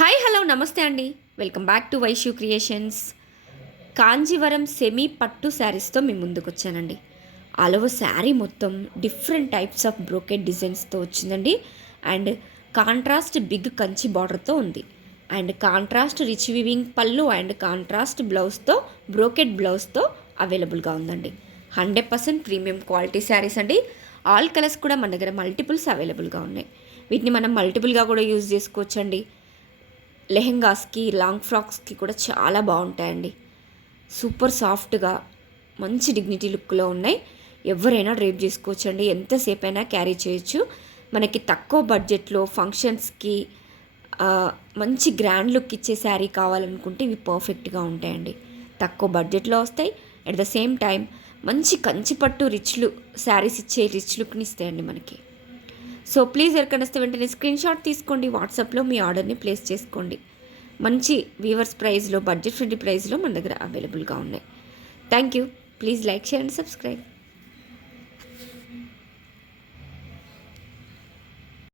Hi hello నమస్తే అండి. Welcome back to Vaishu creations. Kanjeevaram semi పట్టు శారీస్తో మీ ముందుకు వచ్చానండి. ఆల్ ఓవర్ శారీ మొత్తం డిఫరెంట్ టైప్స్ ఆఫ్ బ్రోకెట్ డిజైన్స్తో వచ్చిందండి. అండ్ కాంట్రాస్ట్ బిగ్ కంచి బార్డర్తో ఉంది. అండ్ కాంట్రాస్ట్ రిచ్ వివింగ్ పళ్ళు అండ్ కాంట్రాస్ట్ బ్లౌజ్తో బ్రోకెట్ బ్లౌజ్తో అవైలబుల్గా ఉందండి. 100% ప్రీమియం క్వాలిటీ శారీస్ అండి. ఆల్ కలర్స్ కూడా మన దగ్గర మల్టిపుల్స్ అవైలబుల్గా ఉన్నాయి. వీటిని మనం మల్టిపుల్గా కూడా యూజ్ చేసుకోవచ్చండి. లెహెంగాస్కి లాంగ్ ఫ్రాక్స్కి కూడా చాలా బాగుంటాయండి. సూపర్ సాఫ్ట్గా మంచి డిగ్నిటీ లుక్లో ఉన్నాయి. ఎవరైనా డ్రేప్ చేసుకోవచ్చండి. ఎంతసేపు అయినా క్యారీ చేయొచ్చు. మనకి తక్కువ బడ్జెట్లో ఫంక్షన్స్కి మంచి గ్రాండ్ లుక్ ఇచ్చే శారీ కావాలనుకుంటే ఇవి పర్ఫెక్ట్గా ఉంటాయండి. తక్కువ బడ్జెట్లో వస్తాయి. అట్ ద సేమ్ టైం మంచి కంచిపట్టు శారీస్ ఇచ్చే రిచ్ లుక్ని ఇస్తాయండి మనకి. సో ప్లీజ్ ఎవరికైనా వస్తే వెంటనే స్క్రీన్ షాట్ తీసుకోండి. వాట్సాప్లో మీ ఆర్డర్ని ప్లేస్ చేసుకోండి. మంచి వీవర్స్ ప్రైస్లో బడ్జెట్ ఫ్రెండ్లీ ప్రైస్లో మన దగ్గర అవైలబుల్గా ఉన్నాయి. Thank you. Please like, share and subscribe.